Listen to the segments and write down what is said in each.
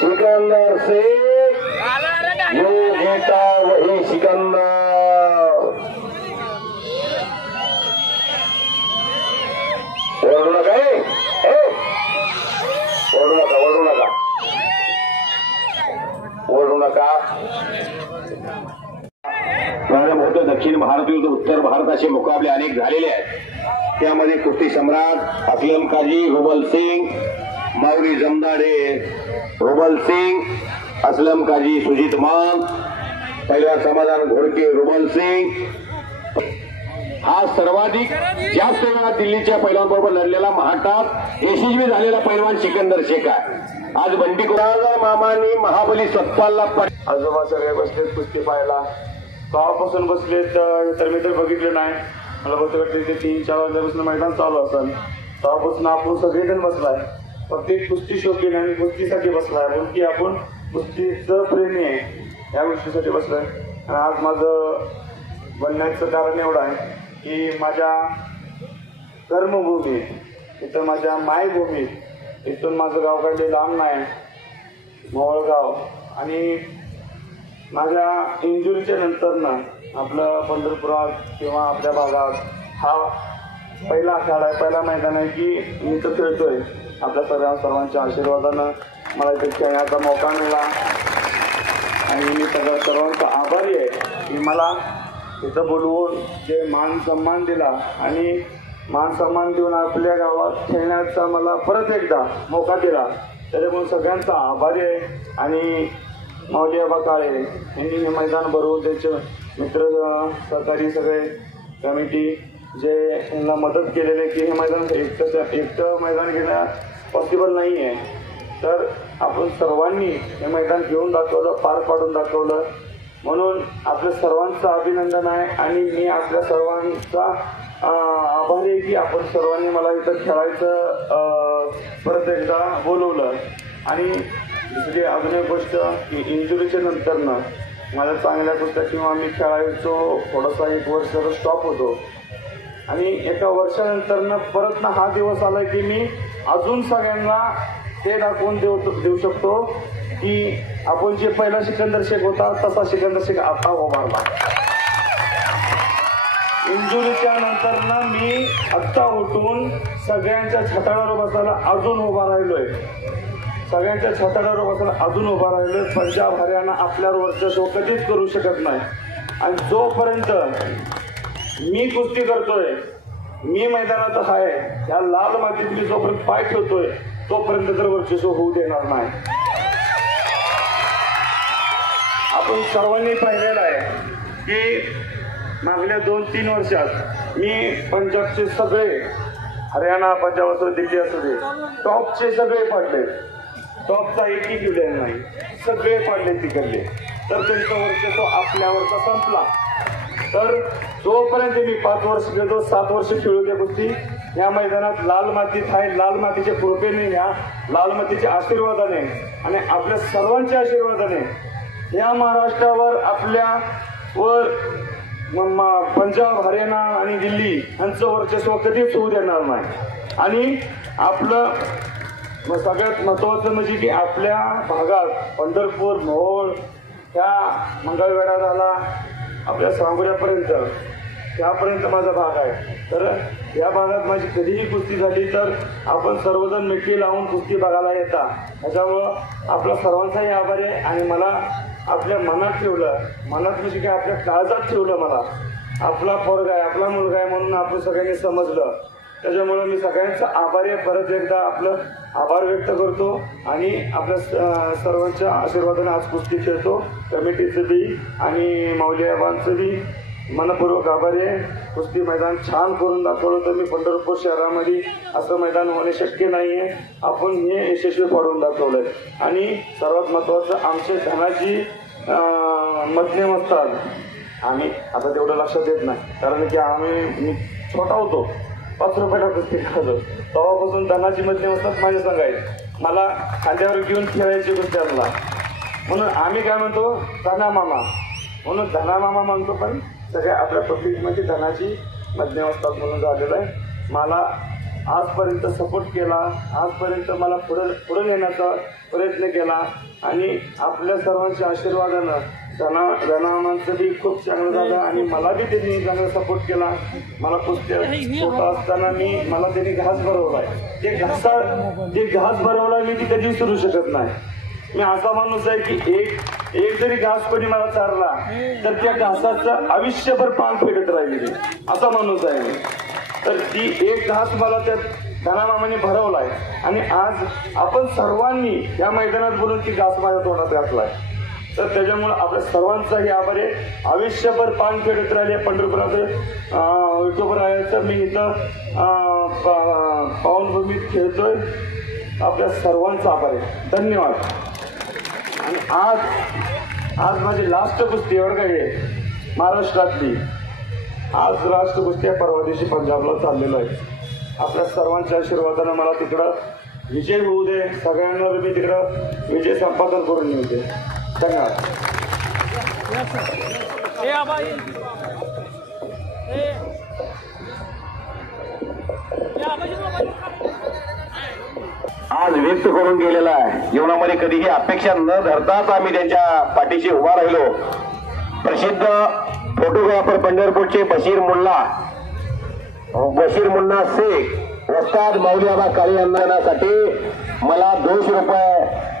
सिकंदर शेख यो जीता वही सिकंदर। ओरडू नका, ओरडू नका, ओरडू नका, ओरडू नका। मोठे दक्षिण भारत विरुद्ध उत्तर भारत असे मुकाबले अनेक झालेले आहेत। त्यामध्ये कुस्ती सम्राट असलम काजी, रुबल सिंग, माऊली जमदाडे, रुबल सिंग, असलम काजी, सुजीत मान, पहिलवान समाधान घोडके, रुबल सिंग हा सर्वाधिक जास्त वेळा दिल्लीच्या पैलवानबरोबर लढलेला महाटात यशस्वी झालेला पैलवान सिकंदर शेख आहे। आज बंटी कुराजा मामांनी महाबली सत्पालला आजोबा सगळे बसलेत कुस्ती पाहायला। गावापासून बसलेत तर मी तर बघितलं नाही, मला बघत वाटतं ते 3-4 वाजल्यापासून मैदान चालू असेल। तेव्हापासून आपण सगळेजण बसलाय, प्रत्येक कुस्ती शौकीन आणि कुस्तीसाठी बसलाय, म्हणून की आपण कुस्तीचं प्रेमी आहे या गोष्टीसाठी बसलाय। आणि आज माझं बनण्याचं कारण एवढं आहे की माझ्या कर्मभूमी इथं, माझ्या मायभूमी इथून माझं गाव काही लांब नाही, मोहोळगाव, आणि माझ्या इंजुरीच्या नंतर ना आपलं पंढरपुरात किंवा आपल्या भागात हा पहिला आखाडा आहे, पहिला मैदान आहे की मी तर खेळतोय। आपल्या सर्वांच्या आशीर्वादानं मला इथे खेळण्याचा मौका मिळाला आणि मी सर्वांचा आभारी आहे की मला इथं बोलवून जे मान सन्मान दिला आणि मान सन्मान देऊन आपल्या गावात खेळण्याचा मला परत एकदा मौका दिला, त्याच्यामुळे सगळ्यांचा आभारी आहे। आणि माऊली आबा काळे यांनी हे मैदान भरवून त्यांचे मित्र सहकारी सगळे कमिटी जे यांना मदत केलेले की हे मैदान एकटं मैदान घेणं पॉसिबल नाही आहे, तर आपण सर्वांनी हे मैदान घेऊन दाखवलं, पार पाडून दाखवलं, म्हणून आपल्या सर्वांचं अभिनंदन आहे। आणि मी आपल्या सर्वांचा आभारी आहे की आपण सर्वांनी मला इथं खेळायचं परत एकदा बोलवलं। आणि दुसरी अजून एक गोष्ट की इंजुरीच्या नंतर ना माझ्या चांगल्या कुस्त्या किंवा मी खेळायचो थोडासा 1 वर्ष स्टॉप होतो, आणि एका वर्षानंतर ना परत ना हा दिवस आला की मी अजून सगळ्यांना ते दाखवून देऊ शकतो की आपण जे पहिला सिकंदर शेख होता तसा सिकंदर शेख आता उभारला। इंजुरीच्या नंतर ना मी आत्ता उठून सगळ्यांच्या छाताडावर बसायला अजून उभा राहिलोय, सगळ्यांच्या छाताडावर बसायला अजून उभा राहिलोय। पंजाब हरियाणा आपल्यावर वर्चस्व कधीच करू शकत नाही, आणि जोपर्यंत मी कुस्ती करतोय, मी मैदानात आहे, या लाल मातीत मी जोपर्यंत पाय ठेवतोय तोपर्यंत तर वर्चस्व होऊ देणार नाही। आपण सर्वांनी पाहिलेलं आहे की मागल्या 2-3 वर्षात मी पंजाबचे सगळे, हरियाणा, पंजाब असो, दिल्ली असू दे, टॉपचे सगळे पाडले, टॉपचा एकही प्लेयर नाही, सगळे पाडले तिकडले, तर त्यांचं वर्चस्व आपल्यावरचा संपला। तर जोपर्यंत मी 5 वर्ष खेळतो, 7 वर्ष खेळू द्या कुस्ती या मैदानात, लाल मातीत आहे, लाल मातीच्या कृपेने, या लाल मातीच्या आशीर्वादाने आणि आपल्या सर्वांच्या आशीर्वादाने या महाराष्ट्रावर आपल्यावर पंजाब, हरियाणा आणि दिल्ली यांचं वर्चस्व कधीच होऊ देणार नाही। आणि आपलं सगळ्यात महत्त्वाचं म्हणजे की आपल्या भागात पंढरपूर, मोहोळ, ह्या मंगळवेढा झाला, आपल्या सांगोल्यापर्यंत, त्यापर्यंत माझा भाग आहे। तर या भागात माझी कधीही कुस्ती झाली तर आपण सर्वजण मिठी लावून कुस्ती बघायला येता, त्याच्यामुळं आपल्या सर्वांचाही आभार आहे। आणि मला आपल्या मनात ठेवलं, मनात म्हणजे काय आपल्या काळजात ठेवलं, मला आपला पोरगा आहे, आपला मुलगा आहे म्हणून आपण सगळ्यांनी समजलं, त्याच्यामुळे मी सगळ्यांचा आभारी आहे। परत एकदा आपलं आभार व्यक्त करतो आणि आपल्या सर्वांच्या आशीर्वादाने आज कुस्ती खेळतो। कमिटीचं बी आणि माऊली आबांचं बी मनपूर्वक आभारी आहे। कुस्ती मैदान छान करून दाखवलं, तर मी पंढरपूर शहरामध्ये असं मैदान होणे शक्य नाही आहे, आपण हे यशस्वी पाडून दाखवलंय। आणि सर्वात महत्त्वाचं आमचे धनाजी मध्यम असतात, आम्ही आता तेवढं लक्षात देत नाही, कारण की मी छोटा होतो 5 रुपयाला कुस्ती खेळलो. तेव्हापासून धनाची मधली असतात माझ्या संघ आहेत. मला खांद्यावर घेऊन खेळायची कुस्ती असला म्हणून आम्ही काय म्हणतो धना मामा म्हणून धना मामा म्हणतो. पण सगळ्या आपल्या पब्लिकमध्ये धनाची मध्यम असतात म्हणून झालेलं आहे. मला आजपर्यंत सपोर्ट केला, आजपर्यंत मला पुढे नेण्याचा प्रयत्न केला आणि आपल्या सर्वांच्या आशीर्वादानं धनामांचं बी खूप चांगलं झालं आणि मला बी त्यांनी चांगला सपोर्ट केला. मला कुस्त्या होता असताना मला त्यांनी घास भरवलाय. ते घास भरवलाय मी ती कधी विसरू शकत नाही. मी असा माणूस आहे की एक जरी घास कोणी मला चारला तर त्या घासाचं आयुष्यभर पान फेडत राहिलेली असा माणूस आहे मी. तर ती एक घास मला त्या धनामामाने भरवलाय आणि आज आपण सर्वांनी या मैदानात बोलून ती घास माझ्या तोंडात घातलाय. तर त्याच्यामुळे आपल्या सर्वांचाही आभार आहे. आयुष्यभर पान फेडत राहिले. पंढरपुराचं विठोबा राहायचं मी इथं पावनभूमीत खेळतोय. आपल्या सर्वांचा आभार आहे. धन्यवाद. आणि आज माझी लास्ट कुस्ती एवढं काय आहे महाराष्ट्रातली. आज राष्ट्र कुस्ती परवा दिवशी पंजाबला चाललेलो आहे. आपल्या सर्वांच्या आशीर्वादानं मला तिकडं विजय होऊ दे. सगळ्यांवर मी तिकडं विजय संपादन करून येऊ दे. धन्यवाद. आज व्यक्त करून गेलेला आहे. जीवनामध्ये कधीही अपेक्षा न धरताच आम्ही त्यांच्या पाठीशी उभा राहिलो. प्रसिद्ध फोटोग्राफर पंढरपूरचे बशीर मुन्ना शेख वस्ताद माऊली आबा काळे यांनासाठी मला 200 रुपये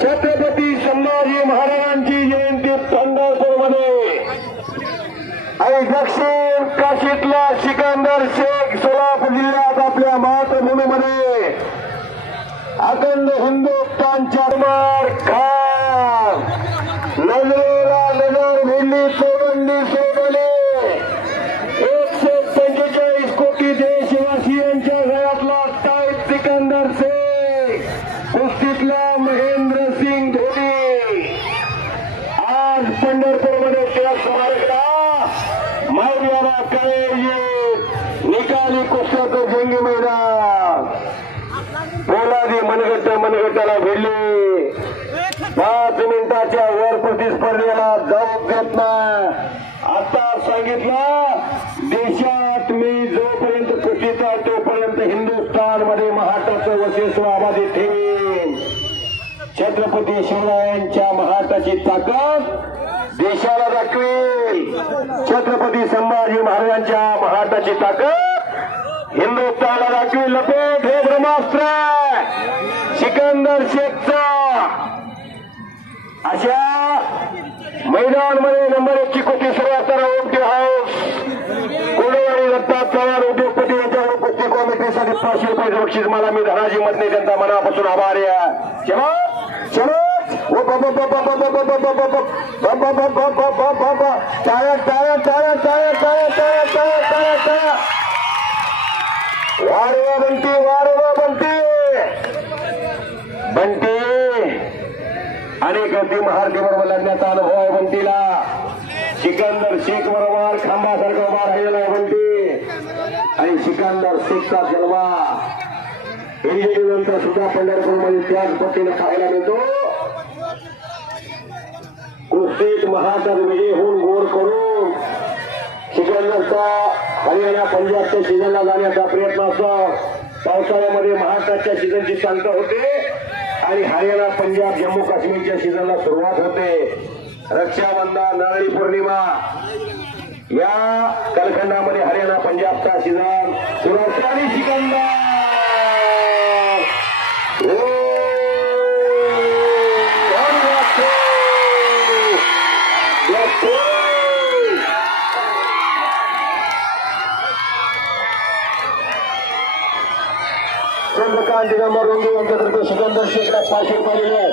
छत्रपती संभाजी महाराजांची जयंती पंढरपूरमध्ये आणि दक्षिण काशीतला सिकंदर शेख सोलापूर जिल्ह्यात आपल्या मातृभूमीमध्ये अखंड हिंदुस्थानच्या खान नजरेला नजर भिडली चौबंदी सोडले 145 कोटी देशवासियांच्या घरातला ताईत सिकंदर शेख कुस्तीतला महेंद्रसिंग धोनी आज पंढरपूरमध्ये त्या स्मारकाला माऊली आबा काळे निकाली कुस्त्याचं जंगी मैदान पोलादी मनगटाला भिडले. 5 मिनिटाच्या वर प्रतिस्पर्धेला जाऊ देत नाही. आता सांगितलं देशात मी जोपर्यंत कुस्तीचा तोपर्यंत हिंदुस्थानमध्ये महाटाचं वर्चस्व अबाधित ठेवीन. छत्रपती शिवरायांच्या महाटाची ताकद देशाला दाखवेल. छत्रपती संभाजी महाराजांच्या महाटाची ताकद हिंदुस्थानला दाखवेल. लपेट हे ब्रह्मास्त्र सिकंदर शेखचा अशा मैदानमध्ये नंबर 1 ची कुस्ती सुरू असताना ओमटी हाऊस कोडे दत्ता चव्हाण उद्योगपती यांच्याकडून कुस्ती कॉमिटीसाठी 500 रुपये बक्षीस मला मी धनाजी मधने त्यांचा मनापासून आभारी आहे. चलो वारवा बनते अनेक गती महारती बरोबर लढण्याचा अनुभव आहे बंटीला. सिकंदर शेख बरोबर खांबासारखा उभा राहिलेला आहे बंटी आणि सिकंदर शेखचा जन्मा नंतर सुद्धा पंढरपूरमध्ये त्याच पद्धतीने खायला मिळतो. कुस्तीत महाराष्ट्रात विजय होऊन गोड करून सिकंदरचा हरियाणा पंजाबच्या सीझनला जाण्याचा प्रयत्न असतो. पावसाळ्यामध्ये महाराष्ट्राच्या सीझनची सांगता होते आणि हरियाणा पंजाब जम्मू काश्मीरच्या सीझनला सुरुवात होते. रक्षाबंधन नारळी पौर्णिमा या कालखंडामध्ये हरियाणा पंजाबचा सीझन सुरू होते आणि सिकंदर चंद्रकांत दिगंबर रोंगे यांच्यातर्फे सिकंदर शेखला 500 रुपये आहेत.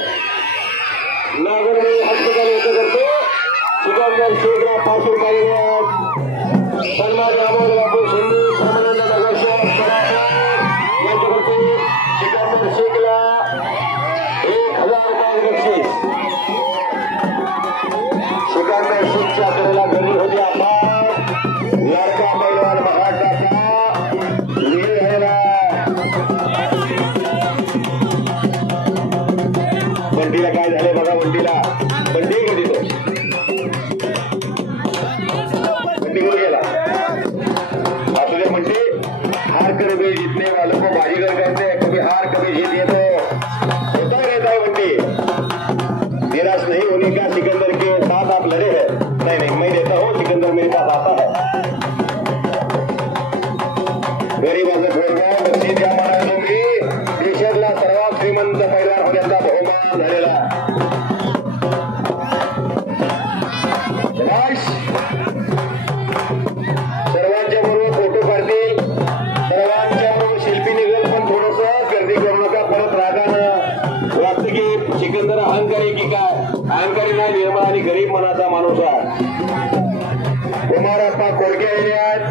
नागरमुळे हस्तकला यांच्यातर्फे सिकंदर शेखला 500 रुपये आहेत. सन्मान अमोल बापू शिंदे परमानंद नगरशेख यांच्यातर्फे सिकंदर शेखला 1000 रुपये बक्षीस. सिकंदर शेखच्या कडेला गर्दी होती. आपण लाडका पैलवान महाराष्ट्राचा बंटीला काय झाले बघा. बंटीला बंटी कधी तो बंटी कुठे गेला असू दे. बंटी हार कभी जीतने वालों को बाजीगर कहते हैं. कभी हार कभी जीत ये तो होता ही रहता है. बंटी निराश नहीं होने का. सिकंदर के साथ आप लड़े हैं. नहीं मैं देता हूँ. सिकंदर मेरे पास आता है. गरीबाचं पोरगा बक्षीस द्या म्हणाल तुम्ही. देशातला सर्वात श्रीमंत पैलवान होण्याचा बहुमान झालेला. सर्वांच्या बरोबर फोटो काढतील. सर्वांच्या बरोबर शिल्पी निघेल. पण थोडस गर्दी करू नका. परत रागानं वाटतं की सिकंदर अहंकारी की काय. अहंकारी नाही. निर्मळ आणि गरीब मनाचा माणूस आहे. कुमारप्पा कोडके आहेत.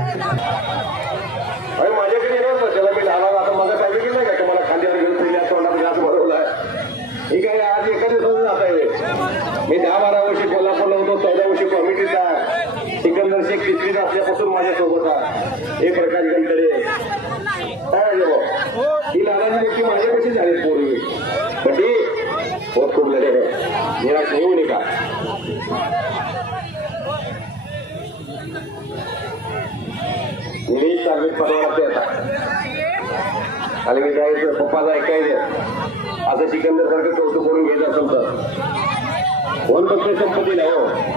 माझ्याकडे येणार ना त्याला मी लहान. आता माझा काय केलं नाही का मला खांद्यावर घेऊन पहिल्या तोंडात घास भरवलाय. ही काय आज एका दिवसात जात आहे. मी 10-12 वर्षी कोल्हापूरला होतो. 14 वर्षी कमिटीचा. सिकंदर शेख 30 असल्यापासून माझ्यासोबत आहे. एक प्रकाश गणतरे काय ही लालाची गोष्टी माझ्यापाशी झाली पूर्वी. पण ती बहुत खूप लढे आहे. निराश नाही होणे का. निलेश तालमीत परवानाचे आता आणि मी जायचं पप्पाचा ऐकायचं. असं सिकंदर सारखं कौतुक करून घ्यायचं असेल तर कोण पक्ष संपत्ती नाही हो.